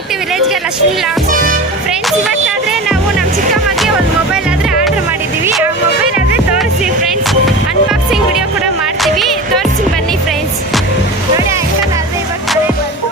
Back to ವಿಲೇಜ್ಗೆ Lakshmi logs. Friends, ಇವತ್ತಾದರೆ ನಾವು ನಮ್ಮ ಚಿಕ್ಕಮ್ಮಗೆ ಒಂದು ಮೊಬೈಲ್ ಆದರೆ ಆರ್ಡ್ರ್ ಮಾಡಿದ್ದೀವಿ. ಆ ಮೊಬೈಲ್ ಆದರೆ ತೋರಿಸ್ತೀವಿ ಫ್ರೆಂಡ್ಸ್. ಅನ್ಬಾಕ್ಸಿಂಗ್ ವಿಡಿಯೋ ಕೂಡ ಮಾಡ್ತೀವಿ, ತೋರಿಸ್ತೀನಿ ಬನ್ನಿ ಫ್ರೆಂಡ್ಸ್. ನೋಡಿ ಅಂಕಲ್ ಆದರೆ ಇವಾಗ ಮನೆ ಬಂದು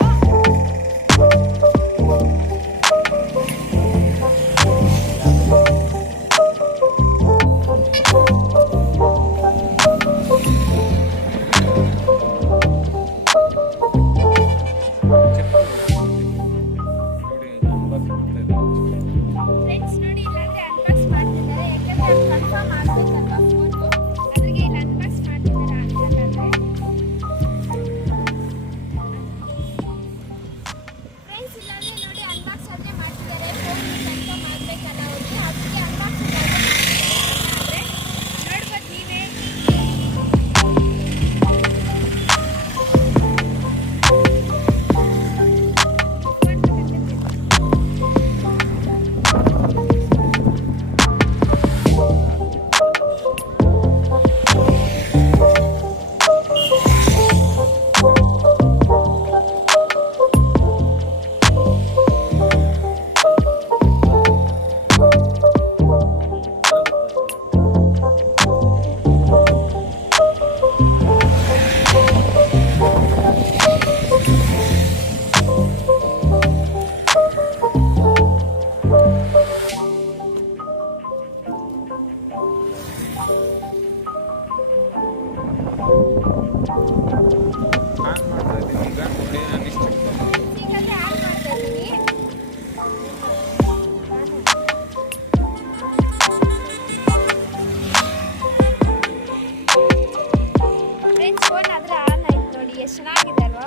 ಚೆನ್ನಾಗಿದೆ ಅಲ್ವಾ?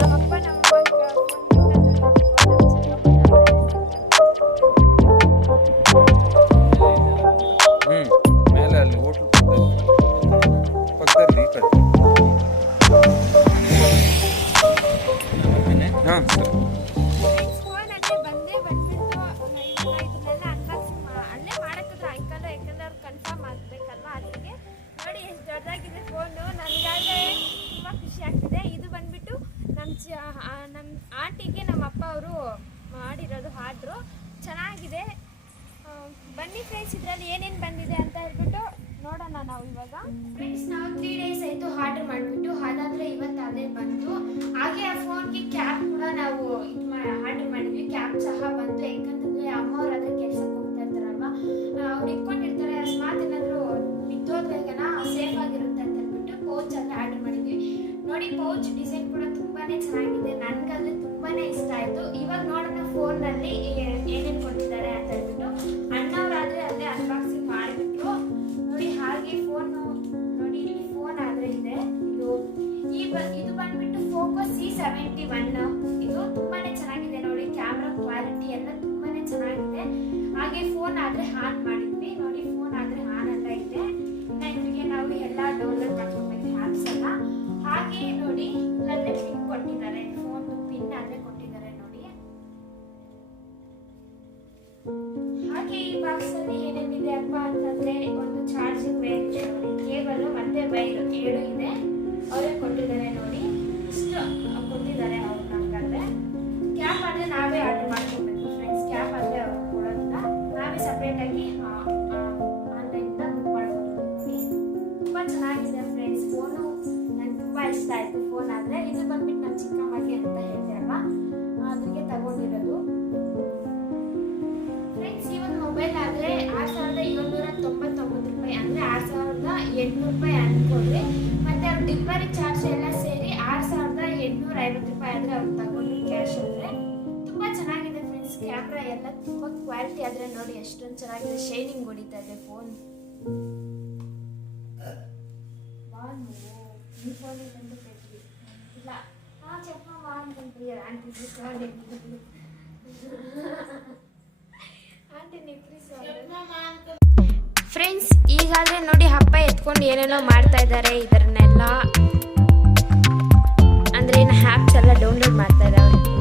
ನಮ್ಮಪ್ಪ ಮೇಲೆ ಅಲ್ಲಿ ಹೋಟ್ಲು ಪಕ್ಕದಲ್ಲಿ ಈ ಕಡೆ. ಹಾಂ ಸರ್. ಫೋನ್ ಅಲ್ಲೇ ಬಂದ್ಬಿಟ್ಟು ಇದನ್ನೆಲ್ಲ ಅನ್ಬಾಕ್ಸಿಂಗ್ ಅಲ್ಲೇ ಮಾಡಕ್ಕಿದ್ರು ಅಂಕಲ್, ಯಾಕಂದ್ರೆ ಅವ್ರು ಕನ್ಫರ್ಮ್ ಆಗಬೇಕಲ್ವಾ. ಅದಕ್ಕೆ ನೋಡಿ ಎಷ್ಟು ದೊಡ್ಡದಾಗಿದೆ ಫೋನು. ನನಗಾದ್ರೆ ತುಂಬ ಖುಷಿ ಆಗ್ತಿದೆ. ಇದು ಬಂದ್ಬಿಟ್ಟು ನಮ್ಮ ಆಂಟಿಗೆ ನಮ್ಮ ಅಪ್ಪ ಅವರು ಮಾಡಿರೋದು ಆರ್ಡ್ರು. ಚೆನ್ನಾಗಿದೆ. ಬನ್ನಿ ಫ್ರೆಂಡ್ಸ್, ಇದರಲ್ಲಿ ಏನೇನು ಬಂದಿದೆ ಅಂತ ಹೇಳ್ಬಿಟ್ಟು ನೋಡೋಣ ನಾವು ಇವಾಗ. ಫ್ರೆಂಡ್ಸ್, ನಾವು 3 days ಆಯಿತು ಆರ್ಡರ್ ಮಾಡಿಬಿಟ್ಟು. ಅದಾದರೆ ಇವತ್ತು ಅದೇ ಬಂತು. ಹಾಗೆ ಆ ಫೋನ್ಗೆ ಕ್ಯಾಪ್ ಕೂಡ ನಾವು ಆರ್ಡರ್ ಮಾಡಿದ್ವಿ. ಕ್ಯಾಪ್ ಸಹ ಬಂತು. ಯಾಕಂತಂದರೆ ಅಮ್ಮವ್ರು ಅದೇ ಕೆಲಸಕ್ಕೆ ಹೋಗ್ತಾ ಇರ್ತಾರಲ್ವ, ಅವ್ರು ಇಟ್ಕೊಂಡಿರ್ತಾರೆ. ಅಕಸ್ಮಾತ್ ಏನಾದರೂ ಬಿದ್ದೋದ್ರೆಗನ ಸೇಫ್ ಆಗಿರುತ್ತೆ ಅಂತ ಹೇಳ್ಬಿಟ್ಟು ಪೌಚ್ ಅಂದರೆ ಆರ್ಡರ್ ಮಾಡಿದ್ವಿ. ನೋಡಿ, ಪೌಚ್ ಡಿಸೈನ್ ಕೂಡ ತುಂಬಾ ಚೆನ್ನಾಗಿದೆ. ನನಗಾದ್ರೆ ತುಂಬಾ ಇಷ್ಟ ಆಯಿತು. ಇವಾಗ ನೋಡೋಣ ಫೋನಲ್ಲಿ ಏನೇನು ಕೊಟ್ಟಿದ್ದಾರೆ ಅಂತ ಹೇಳ್ಬಿಟ್ಟು. ಅಣ್ಣವರಾದರೆ ಅಲ್ಲೇ ಅನ್ಬಾಕ್ಸಿಂಗ್ ಮಾಡಿಬಿಟ್ರು. ನೋಡಿ, ಹಾಗೆ ಫೋನು ನೋಡಿ, ಇಲ್ಲಿ ಫೋನ್ ಆದರೆ ಇದೆ. ಇದು ಬಂದ್ಬಿಟ್ಟು Poco C71. ಇದು ತುಂಬಾ ಚೆನ್ನಾಗಿದೆ. ನೋಡಿ, ಕ್ಯಾಮ್ರಾ ಕ್ವಾಲಿಟಿ ಎಲ್ಲ ತುಂಬಾ ಚೆನ್ನಾಗಿದೆ. ಹಾಗೆ ಫೋನ್ ಆದರೆ ಆನ್ ಮಾಡಿದ್ವಿ. ನೋಡಿ, ಫೋನ್ ಆದರೆ ಆನ್ ಅಂತ ಇದೆ. ಇನ್ನು ಇದ್ರಿಗೆ ನಾವು ಎಲ್ಲ ಡೌನ್ಲೋಡ್ ಮಾಡ್ಕೊಬೇಕು ಆ್ಯಪ್ಸ್ ಎಲ್ಲ. ಹಾಗೆ ನೋಡಿ, ಇಲ್ಲಲ್ಲೇ ಪಿನ್ ಕೊಟ್ಟಿದ್ದಾರೆ. ಫೋನ್ ಪಿನ್ ಆದರೆ ಕೊಟ್ಟಿದ್ದಾರೆ ನೋಡಿ. ಹಾಗೆ ಈ ಬಾಕ್ಸ್ ಅಲ್ಲಿ ಏನೇನಿದೆ ಅಪ್ಪ ಅಂತಂದ್ರೆ, ಒಂದು ಚಾರ್ಜಿಂಗ್ ವೈರ್ ಇದೆ ನೋಡಿ, ಕೇಬಲ್ ಮತ್ತೆ ವೈರ್ 7 ಇದೆ. ಅವರೇ ಕೊಟ್ಟಿದ್ದಾರೆ ನೋಡಿ. ಇಷ್ಟು ಕೊಟ್ಟಿದ್ದಾರೆ ಅವ್ರು ನಮ್ಗಾದ್ರೆ. ಕ್ಯಾಪ್ ಆದರೆ ನಾವೇ ಆರ್ಡರ್ ಮಾಡ್ಕೊಬೇಕು ಫ್ರೆಂಡ್ಸ್. ಕ್ಯಾಪ್ ಆದರೆ ಅವ್ರು ಕೊಡೋದಿಲ್ಲ, ನಾವೇ ಸಪ್ರೇಟಾಗಿ ಆನ್ಲೈನಿಂದ ಬುಕ್ ಮಾಡ್ಕೊತೀವಿ. ತುಂಬ ಚೆನ್ನಾಗಿದೆ ಫ್ರೆಂಡ್ಸ್ ಫೋನು. ನನಗೆ ತುಂಬ ಇಷ್ಟ ಆಯಿತು ಫೋನ್ ಆದರೆ. ಇದು ಬಂದ್ಬಿಟ್ಟು ನಮ್ಮ ಚಿಕ್ಕಮ್ಮಗೆ ಅಂತ ಹೇಳಿದೆ ಅಲ್ವಾ, ಅದಕ್ಕೆ ತಗೊಂಡಿರೋದು. ಫ್ರೆಂಡ್ಸ್, ಈ ಒಂದು ಮೊಬೈಲ್ ಆದರೆ 6799 ರೂಪಾಯಿ, ಅಂದರೆ 6800 ರೂಪಾಯಿ ಅಂದ್ಕೊಂಡ್ರೆ. ಮತ್ತು ಅವ್ರ ಡೆಲಿವರಿ ಚಾರ್ಜ್ ಎಲ್ಲ ಸೇರಿ 6850 ರೂಪಾಯಿ ಆದರೆ ಅವ್ರು ತಗೊಂಡು ಕ್ಯಾಶ್ ಅಂದರೆ. ತುಂಬ ಚೆನ್ನಾಗಿದೆ ಫ್ರೆಂಡ್ಸ್. ಕ್ಯಾಮ್ರಾ ಎಲ್ಲ ತುಂಬ ಕ್ವಾಲಿಟಿ ಆದರೆ ನೋಡಿ ಎಷ್ಟೊಂದು ಚೆನ್ನಾಗಿದೆ. ಶೈನಿಂಗ್ ಹೊಡಿತಾ ಇದೆ ಫೋನ್. ಈ ಫೋನಿಂದ ಇಲ್ಲ ಚೆಕ್ ಮಾಡಿ ಆಂಟಿ ಫ್ರೆಂಡ್ಸ್, ಈಗಾದರೆ ನೋಡಿ ಹಬ್ಬ ಎತ್ಕೊಂಡು ಏನೇನೋ ಮಾಡ್ತಾ ಇದ್ದಾರೆ. ಇದನ್ನೆಲ್ಲ ಅಂದರೆ ಆ್ಯಪ್ಸ್ ಎಲ್ಲ ಡೌನ್ಲೋಡ್ ಮಾಡ್ತಾ ಇದ್ದಾರೆ.